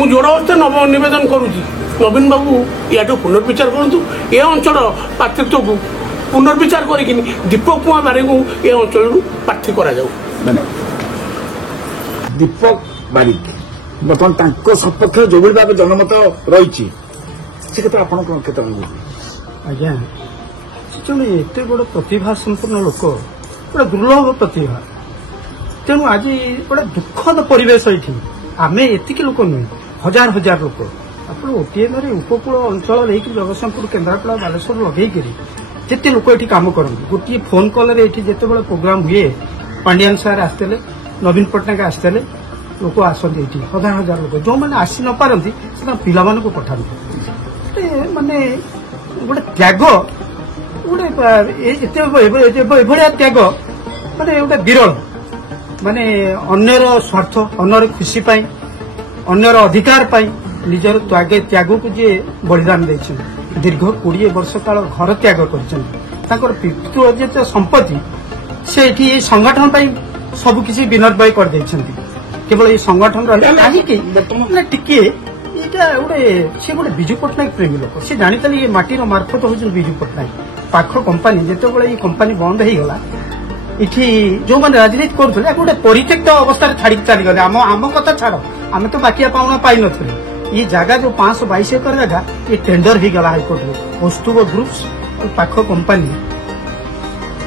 ମୁଁ ଯୋଡ଼ ହସ୍ତେ ନିବେଦନ କରୁଛି ନବୀନ ବାବୁ ୟାଠୁ ପୁନର୍ବିଚାର କରନ୍ତୁ। ଏ ଅଞ୍ଚଳ ପ୍ରାର୍ଥୀତ୍ୱକୁ ପୁନର୍ବିଚାର କରିକିନି ଦୀପକ କୁମାର ବାରିକଙ୍କୁ ଏ ଅଞ୍ଚଳରୁ ପ୍ରାର୍ଥୀ କରାଯାଉ। ଦୀପକ ବାରିକ ବର୍ତ୍ତମାନ ତାଙ୍କ ସପକ୍ଷରେ ଯୋଉଭଳି ଭାବେ ଜନମତ ରହିଛି ସେ କ୍ଷେତ୍ରରେ ଆପଣ କଣ କେତେ ଆଜ୍ଞା ସେ ଜଣେ ଏତେ ବଡ଼ ପ୍ରତିଭା ସମ୍ପନ୍ନ ଲୋକ ଗୋଟେ ଦୁର୍ଲଭ ପ୍ରତିଭା। ତେଣୁ ଆଜି ଗୋଟେ ଦୁଃଖଦ ପରିବେଶ ଏଠି ଆମେ ଏତିକି ଲୋକ ନୁହେଁ ହଜାର ହଜାର ଲୋକ ଆପଣ ଓଟିଏମରେ ଉପକୂଳ ଅଞ୍ଚଳ ନେଇକି ଜଗତସିଂହପୁର କେନ୍ଦ୍ରାପଡ଼ା ବାଲେଶ୍ୱର ଲଗେଇକିରି ଯେତେ ଲୋକ ଏଠି କାମ କରନ୍ତି ଗୋଟିଏ ଫୋନ୍ କଲ୍ରେ ଏଠି ଯେତେବେଳେ ପ୍ରୋଗ୍ରାମ ହୁଏ ପାଣ୍ଡିଆନ ସାର୍ ଆସିଥିଲେ ନବୀନ ପଟ୍ଟନାୟକ ଆସିଥିଲେ ଲୋକ ଆସନ୍ତି ଏଠି ହଜାର ହଜାର ଲୋକ ଯେଉଁମାନେ ଆସି ନ ପାରନ୍ତି ସେମାନେ ପିଲାମାନଙ୍କୁ ପଠାନ୍ତି। ମାନେ ଗୋଟେ ତ୍ୟାଗ ଗୋଟେ ଏଭଳିଆ ତ୍ୟାଗ ମାନେ ଗୋଟେ ବିରଳ ମାନେ ଅନ୍ୟର ସ୍ୱାର୍ଥ ଅନ୍ୟର ଖୁସି ପାଇଁ ଅନ୍ୟର ଅଧିକାର ପାଇଁ ନିଜର ତ୍ୟାଗକୁ ଯିଏ ବଳିଦାନ ଦେଇଛନ୍ତି ଦୀର୍ଘ 20 ବର୍ଷ କାଳ ଘର ତ୍ୟାଗ କରିଛନ୍ତି ତାଙ୍କର ପିତୃ ଅର୍ଜିତ ସମ୍ପତ୍ତି ସେ ଏଠି ଏଇ ସଂଗଠନ ପାଇଁ ସବୁକିଛି ବିନିର୍ଭୟ କରିଦେଇଛନ୍ତି। କେବଳ ଏଇ ସଂଗଠନ ରହିଲା କାହିଁକି ଟିକିଏ ଏଇଟା ସେ ଗୋଟେ ବିଜୁ ପଟ୍ଟନାୟକ ପ୍ରେମୀ ଲୋକ ସେ ଜାଣିଥିଲେ ଏ ମାଟିର ମାର୍ଫତ ହେଉଛନ୍ତି ବିଜୁ ପଟ୍ଟନାୟକ ପାଖ କମ୍ପାନୀ ଯେତେବେଳେ ଏଇ କମ୍ପାନୀ ବନ୍ଦ ହେଇଗଲା ଏଠି ଯୋଉମାନେ ରାଜନୀତି କରୁଥିଲେ ଗୋଟେ ପରିତ୍ୟକ୍ତ ଅବସ୍ଥାରେ ଛାଡ଼ିକି ଚାଲିଗଲେ। ଆମ କଥା ଛାଡ଼ ଆମେ ତ ବାକିଆ ପାଉଣା ପାଇନଥିଲୁ। ये जगह जो 522 एकर जगह ये टेंडर ही गला हाईकोर्ट में कौस्तुभ ग्रुप्स पाख कंपनी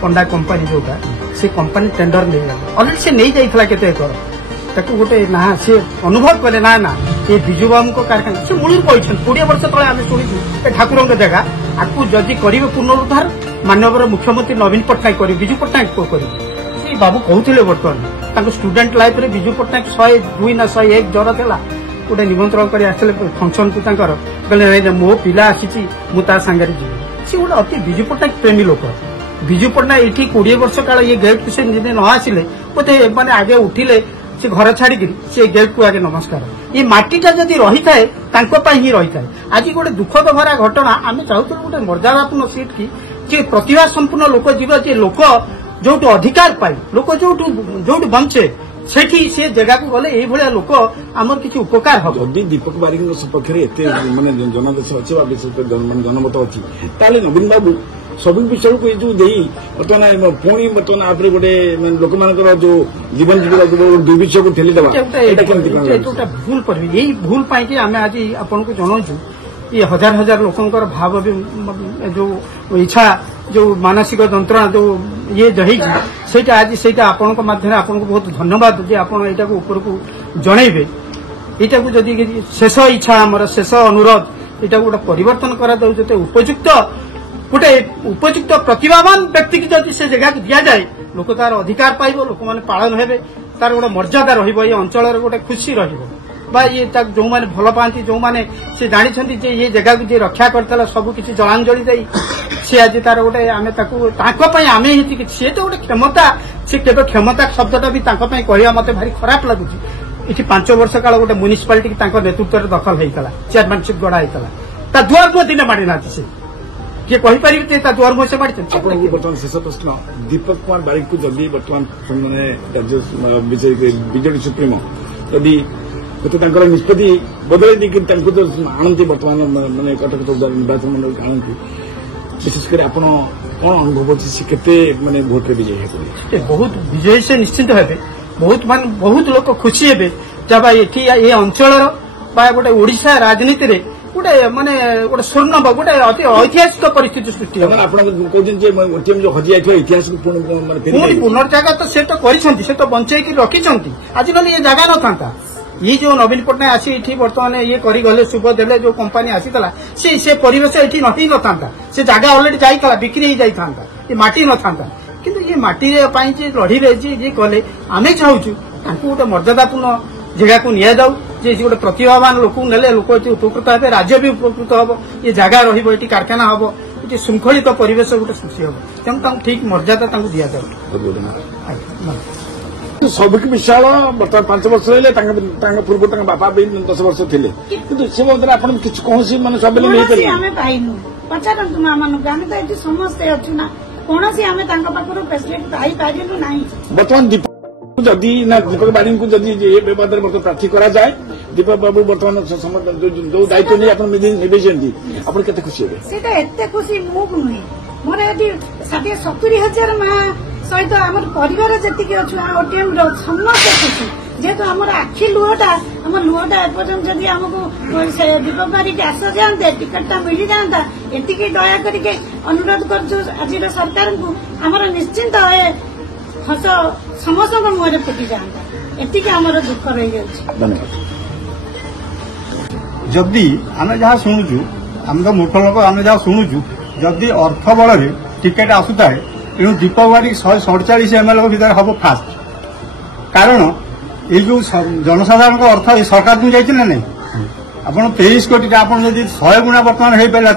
पंडा कंपनी जोटा से कंपनी टेंडर नहीं गला अलरेडी से नहीं जाइला केते एकर ताकू गोटे ना से अनुभव कले ना ना ये बिजू बाबू को कारखाना से मूल कहछन 20 वर्ष तले आमे सुनिछु ए ठाकुरंग जगह आकु जदि करिवे पुनरुद्धार माननीय मुख्यमंत्री नवीन पट्टनायक करी बिजू पट्टनायक को करी से बाबू कहउथिले वर्तमान ताको स्टूडेंट लाइफ रे बिजू पट्टनायक 102 ना 101 जर थेला गोटे निमंत्रण कर फंक्शन को कहले मो पिला आसी मुझे सांगे जी सी गोटे अति बिजू पट्टनायक प्रेमी लोक बिजू पट्टनायक ये 20 वर्ष काल ये गेट को से न आसिले बोधे मैंने आगे उठिले से घर छाड़ी से गेट को आगे नमस्कार ये माटीटा जदि रही थाए ही रही थाए आज गोटे दुखद भरा घटना आम चाहूँ गोटे मर्यादापूर्ण सीट की जे प्रतिभा संपूर्ण लोक जीव जे लोक जो अधिकार पाए लोक जो बंचे सेठी से जगह को गले ये भाया लोक आमर किसी उपकार हम जदि दीपक बारिक सपक्ष माने जनादेश अच्छे जनमत अच्छी ताले नवीन बाबू सब विषय को जो बर्तमान पुणी बर्तमान आप गोटे लोक मान जो जीवन जीविका दुर्विषय को ठेली भूल पर यही भूल पाई आम आज आपन को जनाऊँ ये हजार हजार लोकंकर भाव जो इच्छा जो मानसिक जंत्रणा जो ये सेटा आज सेटा आपण माध्यम आपन को बहुत धन्यवाद जे आपण एटा को ऊपर को जणेबे एटा को जदी शेष इच्छा हमर शेष अनुरोध एटा को परिवर्तन करा दउ जते उपयुक्त प्रतिभावान व्यक्ति की जदी से जगह दिया जाए लोक तार अधिकार पाइबो लोक माने पालन हेबे तार गोटे मर्यादा रहिबो ये अंचल रे गोटे खुशी रहिबो बा ये जो माने भल पाती जो माने से जानी जे ये जगह को जे रक्षा करतला सब किछि जलांजलि देई से आज तार गोटे आमे ताकू ताको पई आमे हिति से तो गोटे क्षमता से केबे क्षमता शब्दटा भी ताको पई कहया मते भारी खराब लागुची इति 5 वर्ष काल गोटे म्युनिसिपालिटी की ताको नेतृत्व रे दखल हेइतला चेयरमैनशिप गडा हेइतला ता दुआर को दिन माडी नाथि से के कहि परिबे ता दुआर मो से माडी आपन बर्तमान शेष प्रश्न दीपक कुमार बारिक को जल्दी बर्तमान माने राज्य बीजेडी सुप्रीमो यदि तो निष्पत्ति बदल दी आनती बर्तमान माने कटक निर्वाचन मंडल आनती विशेषकर आप कौन अनुभव अच्छे माने भोट रे विजयी हे बहुत विजय से निश्चित हे बहुत लोग खुशी हे जब ये अंचल गोटे ओडिशा राजनीति रे गोटे माने गोटे स्वर्ण गोटे अति ऐतिहासिक परिस्थिति सृष्टि हो जो हजि जाइथिबा इतिहास पुनर्जागा तो से तो करिसंती से तो बंचेकी रखिसंती आज नले ये जगह न थांता ये जो नवीन पट्टनायक आसी ये बर्तमान ये करी गले शुभ देले जो कंपनी आसीला से परिवेश ये नहीं न था से जगह ऑलरेडी जाइला बिक्री हो जाता ये माटी न था किंतु ये माटी लड़े जी कले आम चाहूँ गोटे मर्यादापूर्ण जगह को नि जाऊ जे गोटे प्रतिभावान लोक नेले लोक उपकृत हे राज्य भी उपकृत हम ये जगह रही कारखाना हम ये श्रृंखलित परिवेश गोटे सृष्टि हम तेणु ठीक मर्यादा दि जाऊ सबक विशाल बर्तमान 5 वर्ष रही पूर्व बापा भी 10 वर्ष थे कि से आप कौन मान सब समस्ते अच्छु ना कौन आम पाखर फैसिलिटी पाई पारू ना बर्तमान जदि ना दीपक बारी को जदि ये बाबद में प्रार्थी करा जाए दीपक बाबू बर्तमान जो दायित्व नहीं आपन निवेशनती आपन केते खुशी हेबे सेटा एते खुशी मुख नुहे मोर एटी 70,000 मा सहित आमर परिवार जति के अछु ओटीएम रो समस्त खुशी जेतो हमर आखि लुहटा हमर लुहटा एपर्यंत जदि हमको दीपक बारी के आस जानते टिकटटा मिली जानता एति के दया करके अनुरोध करछु आज सरकार को हमर निश्चिंत है हस समस्त मुहरे फुटी जाता एति के हमर दुख रही जाउछि धन्यवाद जदि आमे जहाँ शुणुचु आम तो मूर्ख लोक आमे जहाँ शुणुचु जदि अर्थ बल टिकेट आसुता है तेणु दीपक बारी 147 एमएलए भीतर हम फास्ट कारण ये जो जनसाधारण को अर्थ ये सरकार को जाइए ना नहीं आप 23 कोटी आप 100 गुणा बर्तमान हो पारा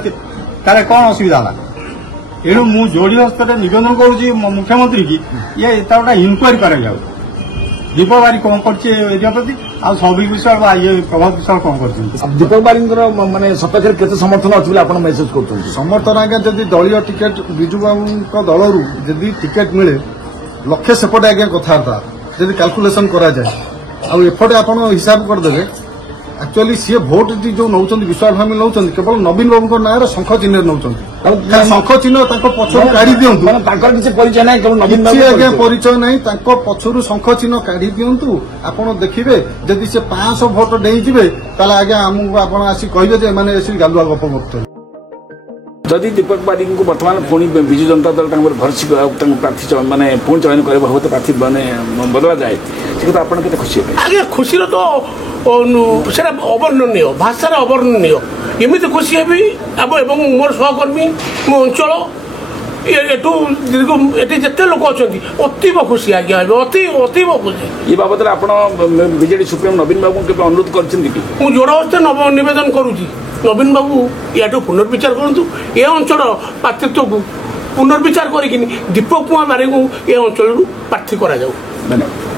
तार कौन असुविधा है तेणु मु जोड़ी हस्तर निवेदन करुच्ची मुख्यमंत्री की ये गोटे इनक्वारी कर दीपक बारी कौन कर प्रति आ सब विषय ये प्रभाव विषय कौन कर दीपक बारी माने सपक्ष केते समर्थन अच्छे आप मेसेज कर समर्थन आज्ञा जदि दलीय टिकेट विजु बाबू दलरू जदि टिकेट मिले लक्षे सेपटे आज्ञा कथबार्ता जदि कैलकुलेशन करा जाए आ एपटे आप हिसाब करदे एक्चुअली सी भोट जो नौ विश्वास भामी नौ केवल नवीन बाबू ना शंख चिन्ह नौ शंख चिन्ह पछर काढ़ी दिंतु परिचय ना केवल नवीन आज्ञा परिचय ना पछर शंख चिन्ह काढ़ी दिंतु आप देखिए जदि से 500 भोट डेईजे आज्ञा आमको आप कहे मैंने गालुआ गप करते जदि दीपक बारी को बर्तमान पुणी विजु जनता दल भरसी प्रार्थी माने पुणी चयन कर प्रार्थी माने बदला जाए से आप खुशी आगे खुशी तो सेटा अवर्णनीय भाषा अवर्णनीय एमती खुशी हेबी एवं मोर सहकर्मी मो अंचल ये जिते लोक अच्छा अतीव खुशी आज्ञा अतीव खुशी ये बाबद आप बीजेडी सुप्रीम नवीन बाबू के अनुरोध कर जोर हस्ते नवेदन करुच्ची नवीन बाबू या पुनर्विचार करूँ ए अंचल प्रार्थीत्व को पुनर्विचार कर दीपक कुमार बारी को ए अंचल प्रार्थी करा जाऊ। धन्यवाद।